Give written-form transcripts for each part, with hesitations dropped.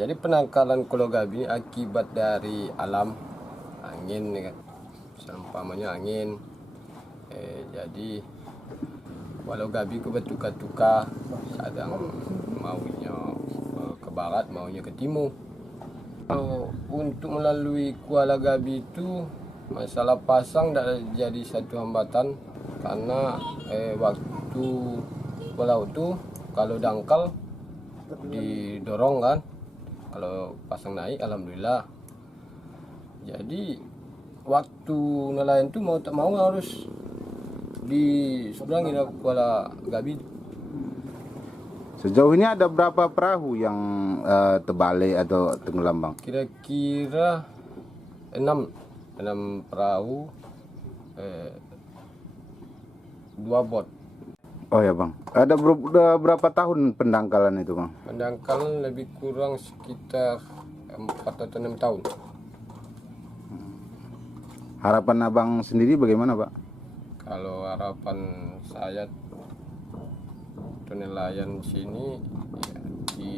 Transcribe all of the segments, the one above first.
Jadi penangkalan Pulau Gabi akibat dari alam, angin ya kan. Seumpamanya angin. Jadi Pulau Gabi itu bertukar-tukar, kadang maunya ke barat, maunya ke timur. Kalau untuk melalui Kuala Gabi itu masalah pasang tidak jadi satu hambatan karena waktu pulau itu kalau dangkal didorong kan, kalau pasang naik alhamdulillah. Jadi waktu nelayan itu mau tak mau harus diseberangi Kuala Gabi. Sejauh ini ada berapa perahu yang terbalik atau tenggelam, Bang? Kira-kira 6 perahu, 2 bot. Oh ya, Bang. Ada berapa tahun pendangkalan itu, Bang? Pendangkalan lebih kurang sekitar 4 atau 6 tahun. Harapan Abang sendiri bagaimana, Pak? Kalau harapan saya untuk nelayan sini ya,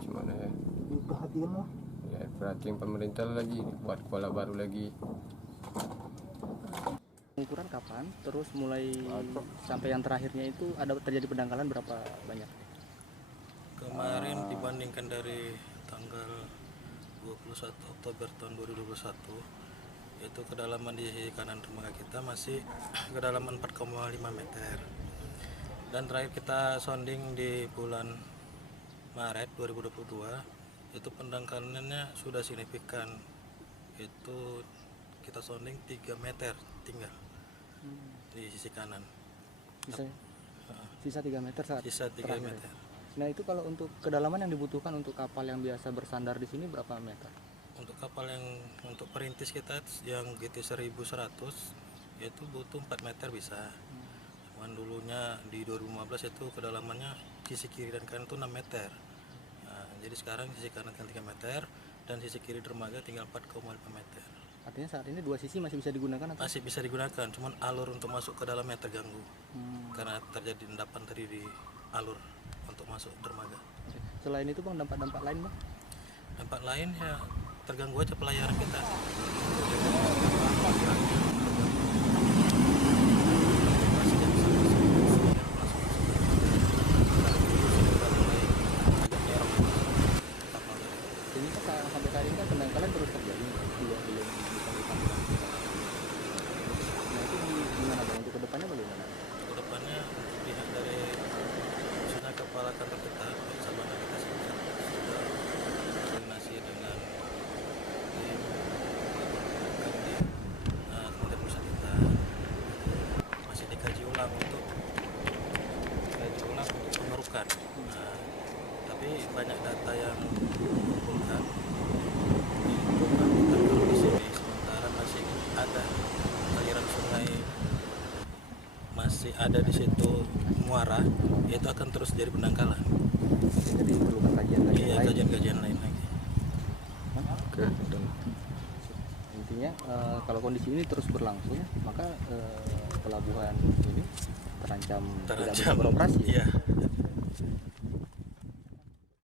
gimana ya? Perhatian lah. Ya, perhatian pemerintah lagi buat kuala baru lagi. Pengukuran kapan? Terus mulai sampai yang terakhirnya itu ada terjadi pendangkalan berapa banyak? Kemarin dibandingkan dari tanggal 21 Oktober tahun 2021, yaitu kedalaman di kanan dermaga kita masih kedalaman 4,5 meter. Dan terakhir kita sounding di bulan Maret 2022, itu pendangkalannya sudah signifikan. Itu kita sounding 3 meter tinggal di sisi kanan. Sisa 3 meter saat Sisa 3 terakhir. meter. Nah itu kalau untuk kedalaman yang dibutuhkan untuk kapal yang biasa bersandar di sini berapa meter? Untuk kapal yang untuk perintis kita yang GT 1100 itu butuh 4 meter bisa. Cuman dulunya di 2015 itu kedalamannya sisi kiri dan kanan itu 6 meter. Nah, jadi sekarang sisi kanan tinggal 3 meter dan sisi kiri dermaga tinggal 4,5 meter. Artinya saat ini dua sisi masih bisa digunakan atau? Masih bisa digunakan, cuman alur untuk masuk ke dalamnya terganggu. Karena terjadi endapan tadi di alur untuk masuk dermaga. Oke. Selain itu Bang, dampak-dampak lain Bang? Dampak lain ya terganggu aja pelayaran kita. Ini kan sampai saat ini kan pendangkalan terus terjadi, belum bisa ditangkap. Nah itu gimana Bang? Untuk kedepannya bagaimana? Kedepannya pihak dari khususnya kepala kantor kita bersama kita sudah koordinasi dengan tim Kementerian Pusat kita masih dikaji ulang untuk pengerukan. Nah, tapi banyak data yang dikumpulkan di sini, sementara masih ada aliran sungai, masih ada di situ muara, itu akan terus jadi pendangkalan. Jadi perlu kajian-kajian Iya, lain. kajian-kajian lain lagi. Oke. Intinya kalau kondisi ini terus berlangsung, maka pelabuhan ini terancam tidak bisa beroperasi. Iya.